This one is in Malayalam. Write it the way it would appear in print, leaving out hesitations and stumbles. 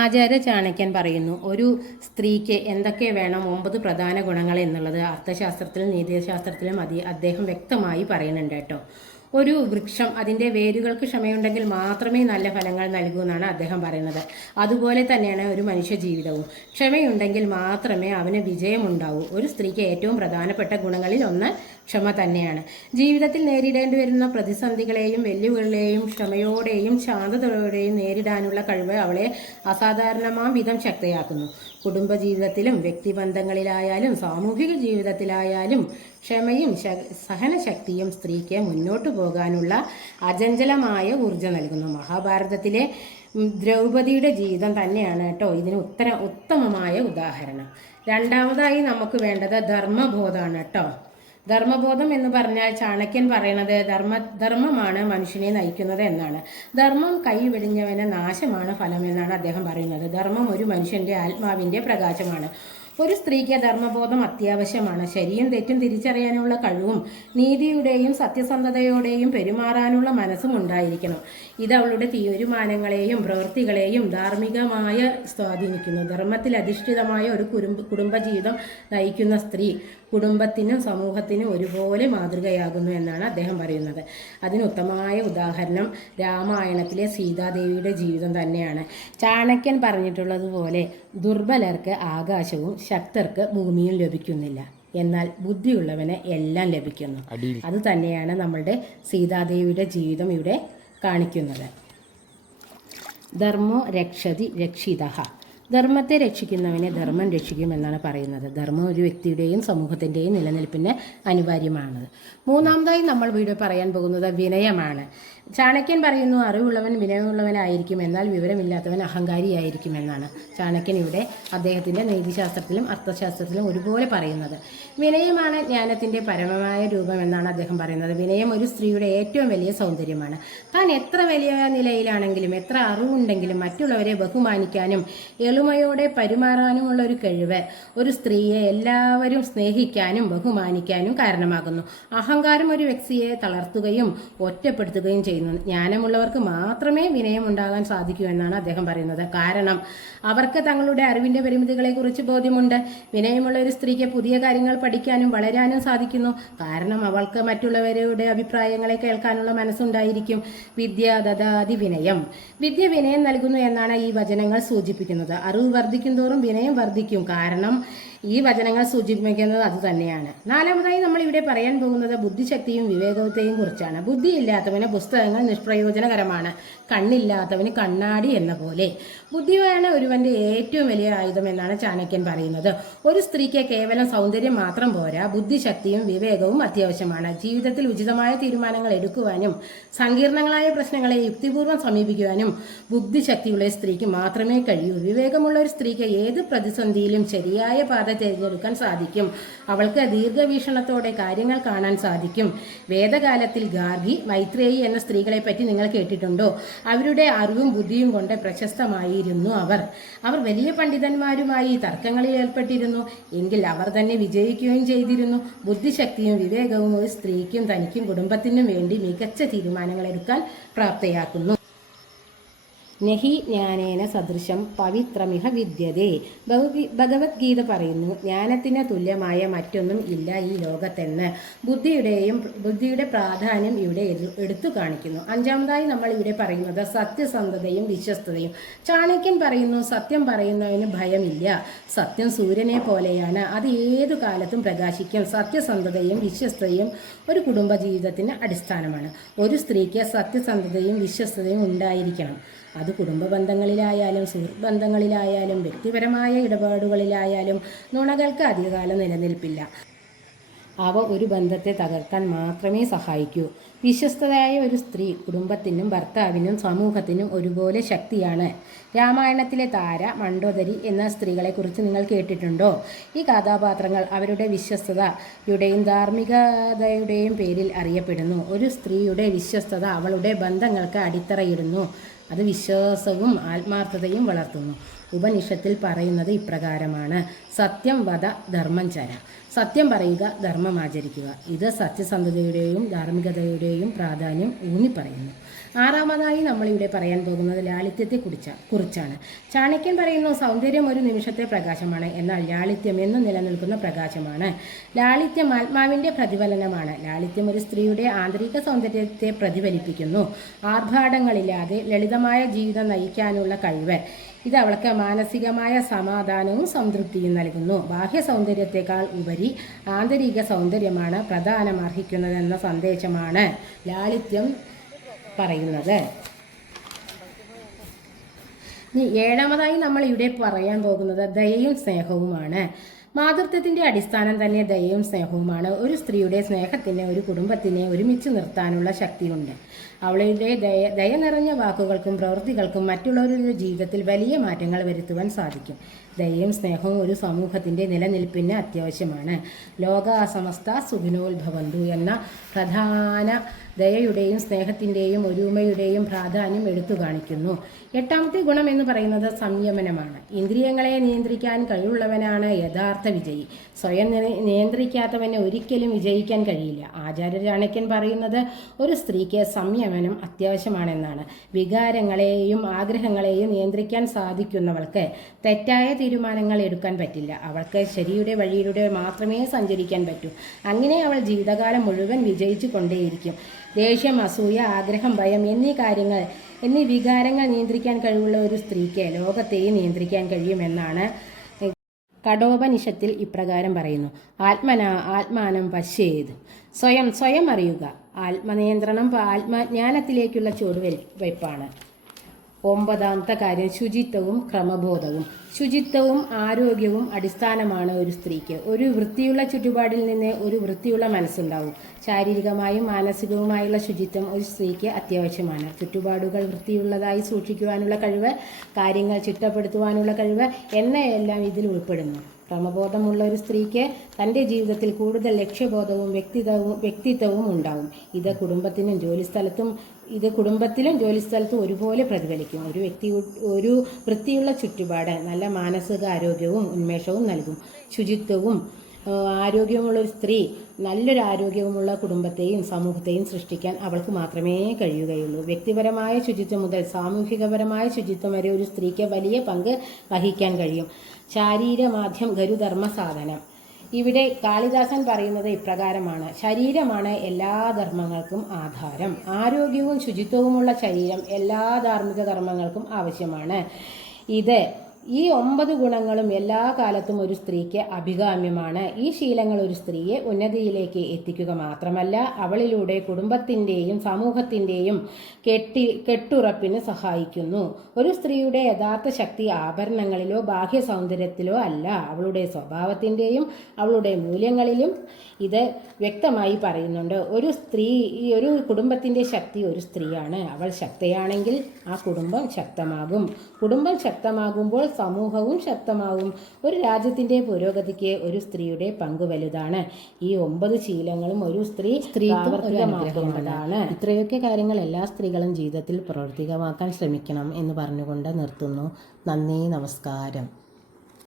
ആചാര്യ ചാണക്യൻ പറയുന്നു, ഒരു സ്ത്രീക്ക് എന്തൊക്കെ വേണം 9 പ്രധാന ഗുണങ്ങൾ എന്നുള്ളത് അർത്ഥശാസ്ത്രത്തിലും നീതിശാസ്ത്രത്തിലും അദ്ദേഹം വ്യക്തമായി പറയുന്നുണ്ട് കേട്ടോ. ഒരു വൃക്ഷം അതിൻ്റെ വേരുകൾക്ക് ക്ഷമയുണ്ടെങ്കിൽ മാത്രമേ നല്ല ഫലങ്ങൾ നൽകൂ എന്നാണ് അദ്ദേഹം പറയുന്നത്. അതുപോലെ തന്നെയാണ് ഒരു മനുഷ്യ ജീവിതവും. ക്ഷമയുണ്ടെങ്കിൽ മാത്രമേ അവന് വിജയമുണ്ടാവൂ. ഒരു സ്ത്രീക്ക് ഏറ്റവും പ്രധാനപ്പെട്ട ഗുണങ്ങളിൽ ഒന്ന് ക്ഷമ തന്നെയാണ്. ജീവിതത്തിൽ നേരിടേണ്ടി വരുന്ന പ്രതിസന്ധികളെയും വെല്ലുവിളികളെയും ക്ഷമയോടെയും ശാന്തതയോടെയും നേരിടാനുള്ള കഴിവ് അവളെ അസാധാരണമാം വിധം ശക്തയാക്കുന്നു. കുടുംബജീവിതത്തിലും വ്യക്തിബന്ധങ്ങളിലായാലും സാമൂഹിക ജീവിതത്തിലായാലും ക്ഷമയും സഹനശക്തിയും സ്ത്രീക്ക് മുന്നോട്ടു പോകാനുള്ള അചഞ്ചലമായ ഊർജ്ജം നൽകുന്നു. മഹാഭാരതത്തിലെ ദ്രൗപദിയുടെ ജീവിതം തന്നെയാണ് കേട്ടോ ഇതിന് ഉത്തമമായ ഉദാഹരണം. രണ്ടാമതായി നമുക്ക് വേണ്ടത് ധർമ്മബോധമാണ് കേട്ടോ. ധർമ്മബോധം എന്ന് പറഞ്ഞാൽ ചാണക്യൻ പറയുന്നത് ധർമ്മമാണ് മനുഷ്യനെ നയിക്കുന്നത് എന്നാണ്. ധർമ്മം കൈവെടിഞ്ഞവന് നാശമാണ് ഫലം എന്നാണ് അദ്ദേഹം പറയുന്നത്. ധർമ്മം ഒരു മനുഷ്യന്റെ ആത്മാവിന്റെ പ്രകാശമാണ്. ഒരു സ്ത്രീക്ക് ധർമ്മബോധം അത്യാവശ്യമാണ്. ശരിയും തെറ്റും തിരിച്ചറിയാനുള്ള കഴിവും നീതിയുടെയും സത്യസന്ധതയോടെയും പെരുമാറാനുള്ള മനസ്സും ഉണ്ടായിരിക്കണം. ഇത് അവളുടെ തീരുമാനങ്ങളെയും പ്രവൃത്തികളെയും ധാർമ്മികമായ സ്വാധീനിക്കുന്നു. ധർമ്മത്തിൽ അധിഷ്ഠിതമായ ഒരു കുടുംബജീവിതം നയിക്കുന്ന സ്ത്രീ കുടുംബത്തിനും സമൂഹത്തിനും ഒരുപോലെ മാതൃകയാകുന്നു എന്നാണ് അദ്ദേഹം പറയുന്നത്. അതിന് ഉത്തമമായ ഉദാഹരണം രാമായണത്തിലെ സീതാദേവിയുടെ ജീവിതം തന്നെയാണ്. ചാണക്യൻ പറഞ്ഞിട്ടുള്ളതുപോലെ ദുർബലർക്ക് ആകാശവും ശക്തർക്ക് ഭൂമിയും ലഭിക്കുന്നില്ല, എന്നാൽ ബുദ്ധിയുള്ളവന് എല്ലാം ലഭിക്കുന്നു. അത് തന്നെയാണ് നമ്മളുടെ സീതാദേവിയുടെ ജീവിതം ഇവിടെ കാണിക്കുന്നത്. ധർമ്മോ രക്ഷതി രക്ഷിതഃ. ധർമ്മത്തെ രക്ഷിക്കുന്നവനെ ധർമ്മം രക്ഷിക്കുമെന്നാണ് പറയുന്നത്. ധർമ്മം ഒരു വ്യക്തിയുടെയും സമൂഹത്തിൻ്റെയും നിലനിൽപ്പിന് അനിവാര്യമാണ്. മൂന്നാമതായി നമ്മൾ വീഡിയോ പറയാൻ പോകുന്നത് വിനയമാണ്. ചാണക്യൻ പറയുന്നു, അറിവുള്ളവൻ വിനയമുള്ളവനായിരിക്കും, എന്നാൽ വിവരമില്ലാത്തവൻ അഹങ്കാരിയായിരിക്കും എന്നാണ് ചാണക്യൻ ഇവിടെ അദ്ദേഹത്തിൻ്റെ നീതിശാസ്ത്രത്തിലും അർത്ഥശാസ്ത്രത്തിലും ഒരുപോലെ പറയുന്നത്. വിനയമാണ് ജ്ഞാനത്തിൻ്റെ പരമമായ രൂപം എന്നാണ് അദ്ദേഹം പറയുന്നത്. വിനയം ഒരു സ്ത്രീയുടെ ഏറ്റവും വലിയ സൗന്ദര്യമാണ്. താൻ എത്ര വലിയ നിലയിലാണെങ്കിലും എത്ര അറിവുണ്ടെങ്കിലും മറ്റുള്ളവരെ ബഹുമാനിക്കാനും എളിമയോടെ പെരുമാറാനുമുള്ള ഒരു കഴിവ് ഒരു സ്ത്രീയെ എല്ലാവരും സ്നേഹിക്കാനും ബഹുമാനിക്കാനും കാരണമാകുന്നു. അഹങ്കാരം ഒരു വ്യക്തിയെ തളർത്തുകയും ഒറ്റപ്പെടുത്തുകയും ചെയ്യുന്നു. ജ്ഞാനമുള്ളവർക്ക് മാത്രമേ വിനയം ഉണ്ടാകാൻ സാധിക്കൂ എന്നാണ് അദ്ദേഹം പറയുന്നത്. കാരണം അവർക്ക് തങ്ങളുടെ അറിവിൻ്റെ പരിമിതികളെക്കുറിച്ച് ബോധ്യമുണ്ട്. വിനയമുള്ള ഒരു സ്ത്രീക്ക് പുതിയ കാര്യങ്ങൾ പഠിക്കാനും വളരാനും സാധിക്കുന്നു. കാരണം അവൾക്ക് മറ്റുള്ളവരുടെ അഭിപ്രായങ്ങളെ കേൾക്കാനുള്ള മനസ്സുണ്ടായിരിക്കും. വിദ്യ ദദാതി വിനയം. വിദ്യ വിനയം നൽകുന്നു എന്നാണ് ഈ വചനങ്ങൾ സൂചിപ്പിക്കുന്നത്. അറിവ് വർദ്ധിക്കും തോറും വിനയം വർദ്ധിക്കും. കാരണം ഈ വചനങ്ങൾ സൂചിപ്പിക്കുന്നത് അത് തന്നെയാണ്. നാലാമതായി നമ്മൾ ഇവിടെ പറയാൻ പോകുന്നത് ബുദ്ധിശക്തിയും വിവേകത്തെയും കുറിച്ചാണ്. ബുദ്ധിയില്ലാത്തവന് പുസ്തകങ്ങൾ നിഷ്പ്രയോജനകരമാണ്, കണ്ണില്ലാത്തവന് കണ്ണാടി എന്ന പോലെ. ബുദ്ധിയാണ് ഒരുവന്റെ ഏറ്റവും വലിയ ആയുധം എന്നാണ് ചാണക്യൻ പറയുന്നത്. ഒരു സ്ത്രീക്ക് കേവലം സൗന്ദര്യം മാത്രം പോരാ, ബുദ്ധിശക്തിയും വിവേകവും അത്യാവശ്യമാണ്. ജീവിതത്തിൽ ഉചിതമായ തീരുമാനങ്ങൾ എടുക്കുവാനും സങ്കീർണങ്ങളായ പ്രശ്നങ്ങളെ യുക്തിപൂർവ്വം സമീപിക്കുവാനും ബുദ്ധിശക്തിയുള്ള സ്ത്രീക്ക് മാത്രമേ കഴിയൂ. വിവേകമുള്ള ഒരു സ്ത്രീക്ക് ഏത് പ്രതിസന്ധിയിലും ശരിയായ പാത തിരഞ്ഞെടുക്കാൻ സാധിക്കും. അവൾക്ക് ദീർഘവീക്ഷണത്തോടെ കാര്യങ്ങൾ കാണാൻ സാധിക്കും. വേദകാലത്തിൽ ഗാർഗി, മൈത്രേയി എന്ന സ്ത്രീകളെ പറ്റി നിങ്ങൾ കേട്ടിട്ടുണ്ടോ? അവരുടെ അറിവും ബുദ്ധിയും കൊണ്ട് പ്രശസ്തമായിരുന്നു അവർ വലിയ പണ്ഡിതന്മാരുമായി തർക്കങ്ങളിൽ ഏർപ്പെട്ടിരുന്നു. എങ്കിൽ അവർ തന്നെ വിജയിക്കുകയും ചെയ്തിരുന്നു. ബുദ്ധിശക്തിയും വിവേകവും ഒരു സ്ത്രീക്കും തനിക്കും കുടുംബത്തിനും വേണ്ടി മികച്ച തീരുമാനങ്ങൾ എടുക്കാൻ പ്രാപ്തയാക്കുന്നു. നഹി ജ്ഞാനേന സദൃശം പവിത്രമിഹ വിദ്യതേ. ഭഗവത്ഗീത പറയുന്നു, ജ്ഞാനത്തിന് തുല്യമായ മറ്റൊന്നും ഇല്ല ഈ ലോകത്തെന്ന്. ബുദ്ധിയുടെ പ്രാധാന്യം ഇവിടെ എടുത്തു കാണിക്കുന്നു. അഞ്ചാമതായി നമ്മൾ ഇവിടെ പറയുന്നത് സത്യസന്ധതയും വിശ്വസ്തതയും. ചാണക്യൻ പറയുന്നു, സത്യം പറയുന്നവന് ഭയമില്ല. സത്യം സൂര്യനെ പോലെയാണ്, അത് ഏതു കാലത്തും പ്രകാശിക്കും. സത്യസന്ധതയും വിശ്വസ്തതയും ഒരു കുടുംബജീവിതത്തിന് അടിസ്ഥാനമാണ്. ഒരു സ്ത്രീക്ക് സത്യസന്ധതയും വിശ്വസ്തതയും ഉണ്ടായിരിക്കണം. അത് കുടുംബ ബന്ധങ്ങളിലായാലും സുഹൃത്ത് ബന്ധങ്ങളിലായാലും വ്യക്തിപരമായ ഇടപാടുകളിലായാലും നുണകൾക്ക് അധികകാലം നിലനിൽപ്പില്ല. അവ ഒരു ബന്ധത്തെ തകർക്കാൻ മാത്രമേ സഹായിക്കൂ. വിശ്വസ്തയായ ഒരു സ്ത്രീ കുടുംബത്തിനും ഭർത്താവിനും സമൂഹത്തിനും ഒരുപോലെ ശക്തിയാണ്. രാമായണത്തിലെ താര, മണ്ഡോദരി എന്ന സ്ത്രീകളെക്കുറിച്ച് നിങ്ങൾ കേട്ടിട്ടുണ്ടോ? ഈ കഥാപാത്രങ്ങൾ അവരുടെ വിശ്വസ്തതയുടെയും ധാർമ്മികതയുടെയും പേരിൽ അറിയപ്പെടുന്നു. ഒരു സ്ത്രീയുടെ വിശ്വസ്തത അവളുടെ ബന്ധങ്ങൾക്ക് അടിത്തറയിടുന്നു. അത് വിശ്വാസവും ആത്മാർത്ഥതയും വളർത്തുന്നു. ഉപനിഷത്തിൽ പറയുന്നത് ഇപ്രകാരമാണ്: സത്യം വദ ധർമ്മം ചര. സത്യം പറയുക, ധർമ്മം ആചരിക്കുക. ഇത് സത്യസന്ധതയുടെയും ധാർമ്മികതയുടെയും പ്രാധാന്യം ഊന്നിപ്പറയുന്നു. ആറാമതായി നമ്മളിവിടെ പറയാൻ പോകുന്നത് ലാളിത്യത്തെ കുറിച്ചാണ്. ചാണക്യൻ പറയുന്നു, സൗന്ദര്യം ഒരു നിമിഷത്തെ പ്രകാശമാണ്, എന്നാൽ ലാളിത്യം എന്നും നിലനിൽക്കുന്ന പ്രകാശമാണ്. ലാളിത്യം ആത്മാവിൻ്റെ പ്രതിഫലനമാണ്. ലാളിത്യം ഒരു സ്ത്രീയുടെ ആന്തരിക സൗന്ദര്യത്തെ പ്രതിഫലിപ്പിക്കുന്നു. ആർഭാടങ്ങളില്ലാതെ ലളിതമായ ജീവിതം നയിക്കാനുള്ള കഴിവ് ഇത് അവൾക്ക് മാനസികമായ സമാധാനവും സംതൃപ്തിയും നൽകുന്നു. ബാഹ്യ സൗന്ദര്യത്തെക്കാൾ ഉപരി ആന്തരിക സൗന്ദര്യമാണ് പ്രധാനമർഹിക്കുന്നതെന്ന സന്ദേശമാണ് ലാളിത്യം പറയുന്നത്. ഇനി ഏഴാമതായി നമ്മൾ ഇവിടെ പറയാൻ പോകുന്നത് ദയയും സ്നേഹവുമാണ്. മാതൃത്വത്തിൻ്റെ അടിസ്ഥാനം തന്നെ ദയയും സ്നേഹവുമാണ്. ഒരു സ്ത്രീയുടെ സ്നേഹത്തിന് ഒരു കുടുംബത്തിനെ ഒരുമിച്ച് നിർത്താനുള്ള ശക്തിയുണ്ട്. അവളുടെ ദയ നിറഞ്ഞ വാക്കുകൾക്കും പ്രവൃത്തികൾക്കും മറ്റുള്ളവരുടെ ജീവിതത്തിൽ വലിയ മാറ്റങ്ങൾ വരുത്തുവാൻ സാധിക്കും. ദയയും സ്നേഹവും ഒരു സമൂഹത്തിൻ്റെ നിലനിൽപ്പിന് അത്യാവശ്യമാണ്. ലോക സമസ്ത സുഖിനോത്ഭവന്തു എന്ന പ്രധാന ദയയുടെയും സ്നേഹത്തിൻ്റെയും ഒരുമയുടെയും പ്രാധാന്യം എടുത്തു കാണിക്കുന്നു. എട്ടാമത്തെ ഗുണം എന്ന് പറയുന്നത് സംയമനമാണ്. ഇന്ദ്രിയങ്ങളെ നിയന്ത്രിക്കാൻ കഴിവുള്ളവനാണ് യഥാർത്ഥ വിജയി. സ്വയം നിയന്ത്രിക്കാത്തവന് ഒരിക്കലും വിജയിക്കാൻ കഴിയില്ല. ആചാര്യ ചാണക്യൻ പറയുന്നത് ഒരു സ്ത്രീക്ക് സംയമനം അത്യാവശ്യമാണെന്നാണ്. വികാരങ്ങളെയും ആഗ്രഹങ്ങളെയും നിയന്ത്രിക്കാൻ സാധിക്കുന്നവൾക്ക് തെറ്റായ തീരുമാനങ്ങൾ എടുക്കാൻ പറ്റില്ല. അവൾക്ക് ശരിയുടെ വഴിയിലൂടെ മാത്രമേ സഞ്ചരിക്കാൻ പറ്റൂ. അങ്ങനെ അവൾ ജീവിതകാലം മുഴുവൻ വിജയിച്ചു കൊണ്ടേയിരിക്കും. ദേഷ്യം, അസൂയ, ആഗ്രഹം, ഭയം എന്നീ വികാരങ്ങൾ നിയന്ത്രിക്കാൻ കഴിവുള്ള ഒരു സ്ത്രീക്ക് ലോകത്തെയും നിയന്ത്രിക്കാൻ കഴിയുമെന്നാണ് കഠോപനിഷത്തിൽ ഇപ്രകാരം പറയുന്നു. ആത്മാനം പശ്യേത്. സ്വയം അറിയുക. ആത്മനിയന്ത്രണം ആത്മജ്ഞാനത്തിലേക്കുള്ള ചുവടുവയ്പ്പാണ്. ഒമ്പതാമത്തെ കാര്യം ശുചിത്വവും ക്രമബോധവും. ശുചിത്വവും ആരോഗ്യവും അടിസ്ഥാനമാണ് ഒരു സ്ത്രീക്ക്. ഒരു വൃത്തിയുള്ള ചുറ്റുപാടിൽ നിന്ന് ഒരു വൃത്തിയുള്ള മനസ്സുണ്ടാവും. ശാരീരികമായും മാനസികവുമായുള്ള ശുചിത്വം ഒരു സ്ത്രീക്ക് അത്യാവശ്യമാണ്. ചുറ്റുപാടുകൾ വൃത്തിയുള്ളതായി സൂക്ഷിക്കുവാനുള്ള കഴിവ്, കാര്യങ്ങൾ ചിട്ടപ്പെടുത്തുവാനുള്ള കഴിവ് എന്നിവയെല്ലാം ഇതിൽ ഉൾപ്പെടുന്നു. ക്രമബോധമുള്ള ഒരു സ്ത്രീക്ക് തൻ്റെ ജീവിതത്തിൽ കൂടുതൽ ലക്ഷ്യബോധവും വ്യക്തിത്വവും ഉണ്ടാവും. ഇത് കുടുംബത്തിലും ജോലിസ്ഥലത്തും ഒരുപോലെ പ്രതിഫലിക്കും. ഒരു വൃത്തിയുള്ള ചുറ്റുപാട് നല്ല മാനസികാരോഗ്യവും ഉന്മേഷവും നൽകും. ശുചിത്വവും ആരോഗ്യമുള്ളൊരു സ്ത്രീ നല്ലൊരു ആരോഗ്യവുമുള്ള കുടുംബത്തെയും സമൂഹത്തെയും സൃഷ്ടിക്കാൻ അവൾക്ക് മാത്രമേ കഴിയുകയുള്ളൂ. വ്യക്തിപരമായ ശുചിത്വം മുതൽ സാമൂഹികപരമായ ശുചിത്വം വരെ ഒരു സ്ത്രീക്ക് വലിയ പങ്ക് വഹിക്കാൻ കഴിയും. ശാരീരമാധ്യം ഗരുധർമ്മ സാധനം. ഇവിടെ കാളിദാസൻ പറയുന്നത് ഇപ്രകാരമാണ്: ശരീരമാണ് എല്ലാ ധർമ്മങ്ങൾക്കും ആധാരം. ആരോഗ്യവും ശുചിത്വവുമുള്ള ശരീരം എല്ലാ ധാർമ്മിക കർമ്മങ്ങൾക്കും ആവശ്യമാണ്. ഈ 9 ഗുണങ്ങളും എല്ലാ കാലത്തും ഒരു സ്ത്രീക്ക് അഭികാമ്യമാണ്. ഈ ശീലങ്ങൾ ഒരു സ്ത്രീയെ ഉന്നതിയിലേക്ക് എത്തിക്കുക മാത്രമല്ല, അവളിലൂടെ കുടുംബത്തിൻ്റെയും സമൂഹത്തിൻ്റെയും കെട്ടുറപ്പിന് സഹായിക്കുന്നു. ഒരു സ്ത്രീയുടെ യഥാർത്ഥ ശക്തി ആഭരണങ്ങളിലോ ബാഹ്യ സൗന്ദര്യത്തിലോ അല്ല, അവളുടെ സ്വഭാവത്തിൻ്റെയും അവളുടെ മൂല്യങ്ങളിലും ഇത് വ്യക്തമായി പറയുന്നുണ്ട്. ഒരു കുടുംബത്തിൻ്റെ ശക്തി ഒരു സ്ത്രീയാണ്. അവൾ ശക്തയാണെങ്കിൽ ആ കുടുംബം ശക്തമാകും. കുടുംബം ശക്തമാകുമ്പോൾ സമൂഹവും ശക്തമാകും. ഒരു രാജ്യത്തിൻ്റെ പുരോഗതിക്ക് ഒരു സ്ത്രീയുടെ പങ്ക് വലുതാണ്. ഈ 9 ശീലങ്ങളും ഒരു സ്ത്രീത്വമാക്കുന്നതാണ്. ഇത്രയൊക്കെ കാര്യങ്ങൾ എല്ലാ സ്ത്രീകളും ജീവിതത്തിൽ പ്രാവർത്തികമാക്കാൻ ശ്രമിക്കണം എന്ന് പറഞ്ഞുകൊണ്ട് നിർത്തുന്നു. നന്ദി, നമസ്കാരം.